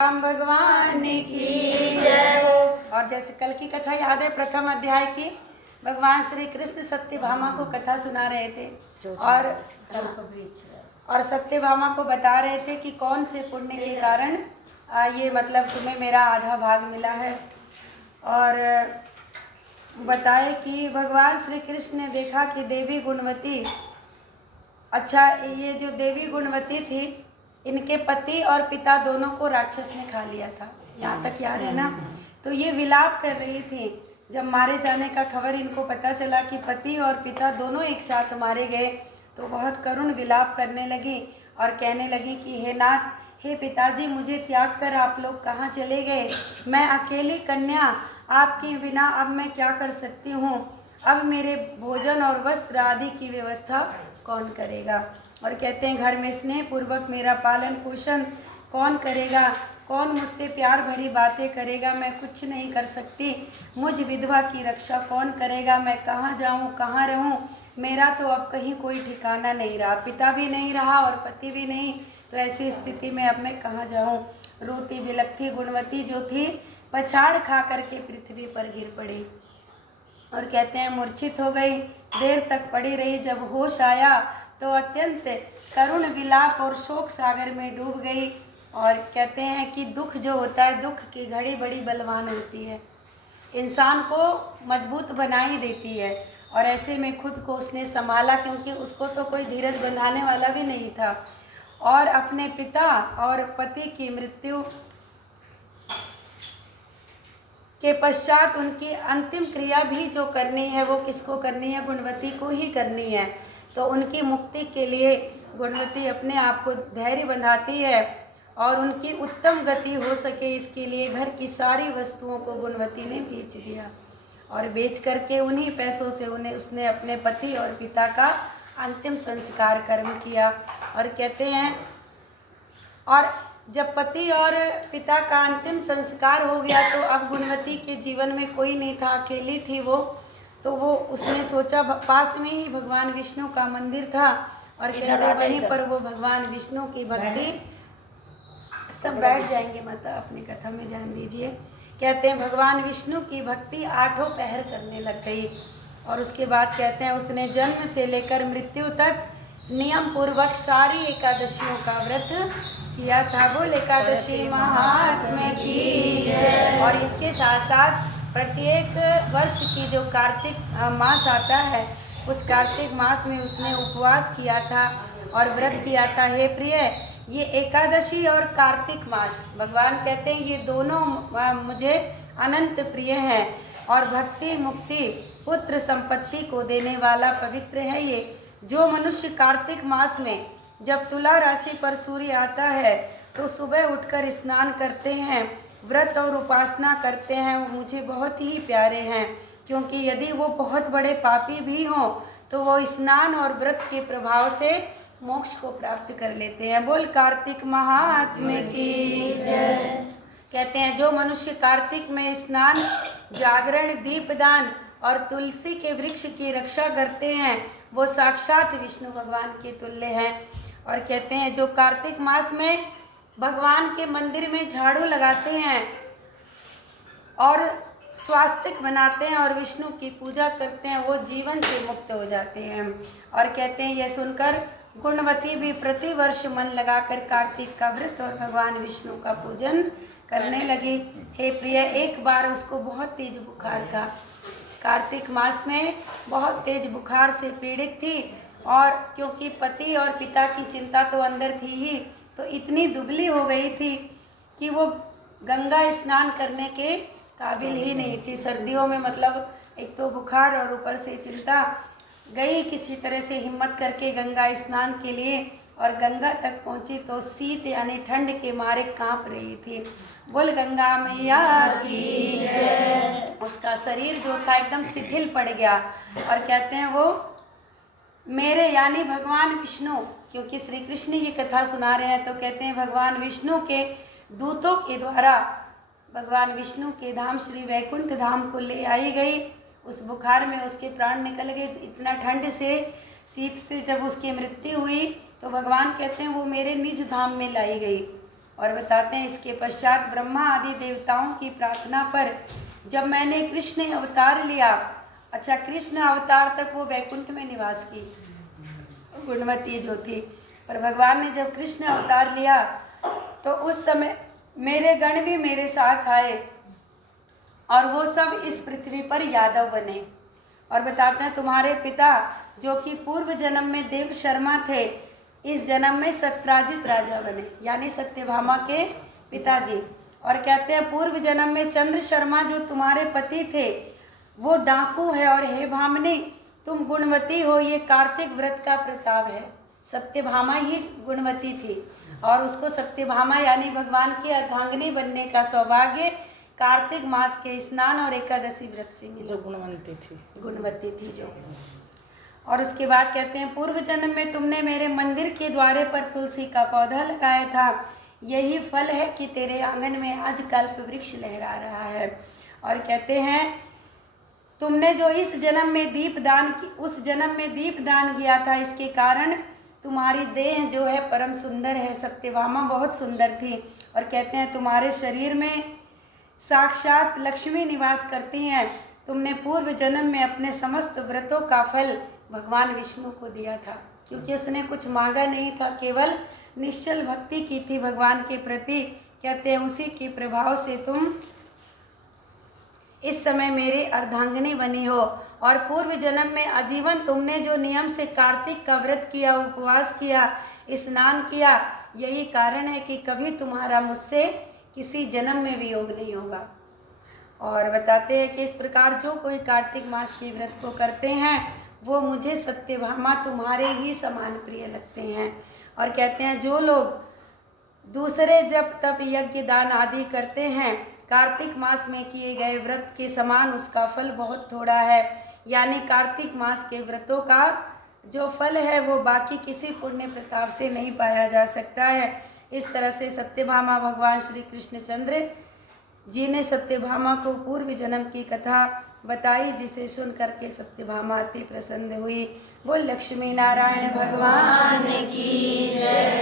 राम भगवान की जय हो। और जैसे कल की कथा याद है, प्रथम अध्याय की, भगवान श्री कृष्ण सत्यभामा को कथा सुना रहे थे और सत्यभामा को बता रहे थे कि कौन से पुण्य के कारण ये मतलब तुम्हें मेरा आधा भाग मिला है। और बताए कि भगवान श्री कृष्ण ने देखा कि देवी गुणवती, अच्छा ये जो देवी गुणवती थी, इनके पति और पिता दोनों को राक्षस ने खा लिया था, यहाँ तक याद है ना। तो ये विलाप कर रही थी। जब मारे जाने का खबर इनको पता चला कि पति और पिता दोनों एक साथ मारे गए, तो बहुत करुण विलाप करने लगी और कहने लगी कि हे नाथ, हे पिताजी, मुझे त्याग कर आप लोग कहाँ चले गए? मैं अकेली कन्या, आपके बिना अब मैं क्या कर सकती हूँ? अब मेरे भोजन और वस्त्र आदि की व्यवस्था कौन करेगा? और कहते हैं घर में स्नेह पूर्वक मेरा पालन पोषण कौन करेगा? कौन मुझसे प्यार भरी बातें करेगा? मैं कुछ नहीं कर सकती। मुझ विधवा की रक्षा कौन करेगा? मैं कहाँ जाऊँ, कहाँ रहूँ? मेरा तो अब कहीं कोई ठिकाना नहीं रहा, पिता भी नहीं रहा और पति भी नहीं। तो ऐसी स्थिति में अब मैं कहाँ जाऊँ? रोती बिलखती गुणवती जो थी, पछाड़ खा करके पृथ्वी पर गिर पड़ी और कहते हैं मूर्छित हो गई। देर तक पड़ी रही। जब होश आया तो अत्यंत करुण विलाप और शोक सागर में डूब गई। और कहते हैं कि दुख जो होता है, दुख की घड़ी बड़ी बलवान होती है, इंसान को मजबूत बना ही देती है। और ऐसे में खुद को उसने संभाला, क्योंकि उसको तो कोई धीरज बंधाने वाला भी नहीं था। और अपने पिता और पति की मृत्यु के पश्चात उनकी अंतिम क्रिया भी जो करनी है, वो किसको करनी है? गुणवती को ही करनी है। तो उनकी मुक्ति के लिए गुणवती अपने आप को धैर्य बंधाती है और उनकी उत्तम गति हो सके, इसके लिए घर की सारी वस्तुओं को गुणवती ने बेच दिया। और बेच करके उन्हीं पैसों से उसने अपने पति और पिता का अंतिम संस्कार कर्म किया। और कहते हैं, और जब पति और पिता का अंतिम संस्कार हो गया तो अब गुणवती के जीवन में कोई नहीं था, अकेली थी वो। तो वो उसने सोचा, पास में ही भगवान विष्णु का मंदिर था और कहते वहीं पर वो भगवान विष्णु की भक्ति, सब बैठ जाएंगे, माता अपनी कथा में ध्यान दीजिए। कहते हैं भगवान विष्णु की भक्ति आठों पहर करने लग गई। और उसके बाद कहते हैं उसने जन्म से लेकर मृत्यु तक नियम पूर्वक सारी एकादशियों का व्रत किया था। बोल एकादशी महात्म्य की जय। और इसके साथ साथ प्रत्येक वर्ष की जो कार्तिक मास आता है, उस कार्तिक मास में उसने उपवास किया था और व्रत किया था। हे प्रिय, ये एकादशी और कार्तिक मास, भगवान कहते हैं ये दोनों मुझे अनंत प्रिय हैं और भक्ति मुक्ति पुत्र संपत्ति को देने वाला पवित्र है ये। जो मनुष्य कार्तिक मास में जब तुला राशि पर सूर्य आता है तो सुबह उठकर स्नान करते हैं, व्रत और उपासना करते हैं, वो मुझे बहुत ही प्यारे हैं। क्योंकि यदि वो बहुत बड़े पापी भी हों तो वो स्नान और व्रत के प्रभाव से मोक्ष को प्राप्त कर लेते हैं। बोल कार्तिक महात्म्य की जय। कहते हैं जो मनुष्य कार्तिक में स्नान, जागरण, दीपदान और तुलसी के वृक्ष की रक्षा करते हैं, वो साक्षात विष्णु भगवान के तुल्य हैं। और कहते हैं जो कार्तिक मास में भगवान के मंदिर में झाड़ू लगाते हैं और स्वास्तिक बनाते हैं और विष्णु की पूजा करते हैं, वो जीवन से मुक्त हो जाते हैं। और कहते हैं यह सुनकर गुणवती भी प्रतिवर्ष मन लगाकर कार्तिक का व्रत और भगवान विष्णु का पूजन करने लगी। हे प्रिय, एक बार उसको बहुत तेज बुखार था, कार्तिक मास में बहुत तेज बुखार से पीड़ित थी। और क्योंकि पति और पिता की चिंता तो अंदर थी ही, तो इतनी दुबली हो गई थी कि वो गंगा स्नान करने के काबिल ही नहीं थी। सर्दियों में मतलब एक तो बुखार और ऊपर से चिंता, गई किसी तरह से हिम्मत करके गंगा स्नान के लिए और गंगा तक पहुंची तो शीत यानी ठंड के मारे कांप रही थी। बोल गंगा मैया की जय। उसका शरीर जो था एकदम शिथिल पड़ गया। और कहते हैं वो मेरे यानी भगवान विष्णु, क्योंकि श्री कृष्ण ये कथा सुना रहे हैं, तो कहते हैं भगवान विष्णु के दूतों के द्वारा भगवान विष्णु के धाम श्री वैकुंठ धाम को ले आई गई। उस बुखार में उसके प्राण निकल गए। इतना ठंड से, शीत से जब उसकी मृत्यु हुई तो भगवान कहते हैं वो मेरे निज धाम में लाई गई। और बताते हैं इसके पश्चात ब्रह्मा आदि देवताओं की प्रार्थना पर जब मैंने कृष्ण अवतार लिया, अच्छा कृष्ण अवतार तक वो वैकुंठ में निवास की गुणवती जो थी, पर भगवान ने जब कृष्ण अवतार लिया तो उस समय मेरे गण भी मेरे साथ आए और वो सब इस पृथ्वी पर यादव बने। और बताते हैं तुम्हारे पिता जो कि पूर्व जन्म में देव शर्मा थे, इस जन्म में सत्राजित राजा बने, यानी सत्यभामा के पिताजी। और कहते हैं पूर्व जन्म में चंद्र शर्मा जो तुम्हारे पति थे वो डाकू है, और हे भामिनी तुम गुणवती हो, ये कार्तिक व्रत का प्रताप है। सत्यभामा ही गुणवती थी और उसको सत्यभामा यानी भगवान की अर्धांगिनी बनने का सौभाग्य कार्तिक मास के स्नान और एकादशी व्रत से मिला। जो गुणवती थी जो। और उसके बाद कहते हैं पूर्व जन्म में तुमने मेरे मंदिर के द्वारे पर तुलसी का पौधा लगाया था, यही फल है कि तेरे आंगन में आज कल्प वृक्ष लहरा रहा है। और कहते हैं तुमने जो इस जन्म में दीपदान की उस जन्म में दीपदान किया था, इसके कारण तुम्हारी देह जो है परम सुंदर है। सत्यभामा बहुत सुंदर थी। और कहते हैं तुम्हारे शरीर में साक्षात लक्ष्मी निवास करती हैं। तुमने पूर्व जन्म में अपने समस्त व्रतों का फल भगवान विष्णु को दिया था, क्योंकि उसने कुछ मांगा नहीं था, केवल निश्चल भक्ति की थी भगवान के प्रति। कहते हैं उसी के प्रभाव से तुम इस समय मेरे अर्धांगिनी बनी हो। और पूर्व जन्म में आजीवन तुमने जो नियम से कार्तिक का व्रत किया, उपवास किया, स्नान किया, यही कारण है कि कभी तुम्हारा मुझसे किसी जन्म में वियोग नहीं होगा। और बताते हैं कि इस प्रकार जो कोई कार्तिक मास के व्रत को करते हैं वो मुझे सत्यभामा तुम्हारे ही समान प्रिय लगते हैं। और कहते हैं जो लोग दूसरे जब तप यज्ञ दान आदि करते हैं, कार्तिक मास में किए गए व्रत के समान उसका फल बहुत थोड़ा है, यानी कार्तिक मास के व्रतों का जो फल है वो बाकी किसी पुण्य प्रताप से नहीं पाया जा सकता है। इस तरह से सत्यभामा भगवान श्री कृष्णचंद्र जी ने सत्यभामा को पूर्व जन्म की कथा बताई, जिसे सुन करके सत्यभामा अति प्रसन्न हुई। बोल लक्ष्मी नारायण भगवान की जय।